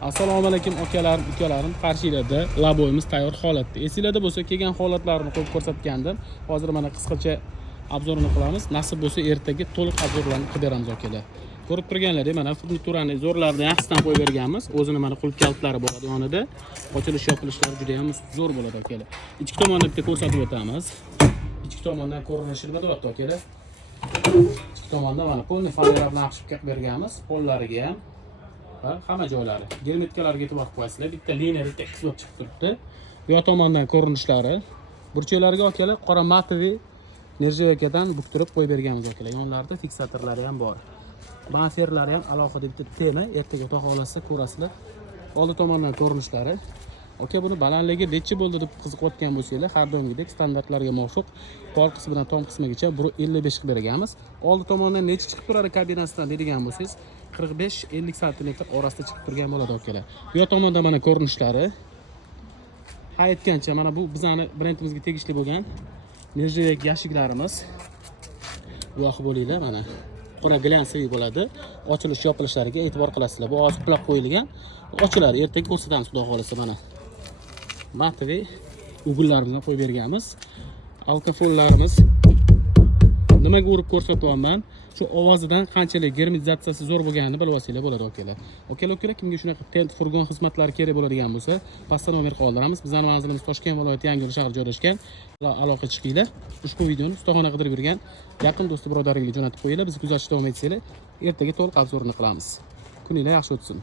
Assalomu alaykum akalarim, ukalarim. Qarshilarda laboyimiz tayyor holatda. Esinglarda bo'lsa, kelgan holatlarni qo'yib ko'rsatgandim. Hozir mana qisqacha obzorini qilamiz. Nasib bo'lsa, ertaga to'liq obzorlarni qilib beramiz akalar. Ko'rib turganlaringiz, mana furniturani zo'rlarni yaxshisidan qo'yib berganmiz. O'zini mana qulf kaltlari bo'ladi yonida. Ochilish yopilishlari juda ham zo'r bo'ladi akalar. Ichki tomonda bitta ko'rsatib o'tamiz. Ichki tomondan ko'rinishi nima deyapti akalar? Ichki tomonda mana polni fanera bilan qilib berganmiz. Pollariga ham hamma joylari. Germetkalarga e'tibor qo'yasizlar. Bitta liniya bitta qismat chiqib turibdi. Bu yoq tomondan ko'rinishlari. Burchaklariga akalar qora matoviy nerjavakadan buktirib qo'yib berganmiz akalar. Yonlarida fiksatorlari ham bor. Banferlari ham alohida bitta tema. Ertaga xudo xolasa ko'rasizlar. Oldi tomondan ko'rinishlari. Aka, buni balandligi necha bo'ldi deb qiziqayotgan bo'lsanglar, har doimgidek standartlarga muvofiq pol qismidan tom qismigacha 1.55 qilib berganmiz. Oldi tomondan necha chiqib turadi kabinasidan deydigan bo'lsangiz, 45-50 sm orasida chiqib turgan bo'ladi akalar. Bu yoq tomonda mana ko'rinishlari. Ha, aytgancha mana bu bizning brendimizga tegishli bo'lgan nerjavak yashiklarimiz. Bu yoq bo'linglar mana. Qora glyansiy bo'ladi. Ochilish yopilishlariga e'tibor qilasizlar. Bu hozir quloq qo'yilgan. Ochiladi, ertaga ko'rsatamiz xudo xolasa mana. Matoviy ugullarimizni qo'yib berganmiz. Alkofollarimiz nimaga urib ko'rsatyapman? Shu ovozidan qanchalik germetizatsiyasi zo'r bo'lganini bilib olsanglar bo'ladi akalar. Akalar, kimga shunaqa tent furgon xizmatlari kerak bo'ladigan bo'lsa, pastda nomer qoldiramiz. Bizning manzilimiz Toshkent viloyati Yangiyo'l shahri joylashgan. Aloqa chiqinglar. Ushbu videoni ustaxona qidirib yurgan yaqin do'sti birodaringizga jo'natib qo'yinglar. Bizni kuzatishda davom etsanglar, ertaga to'liq obzorini qilamiz. Kuninglar yaxshi o'tsin.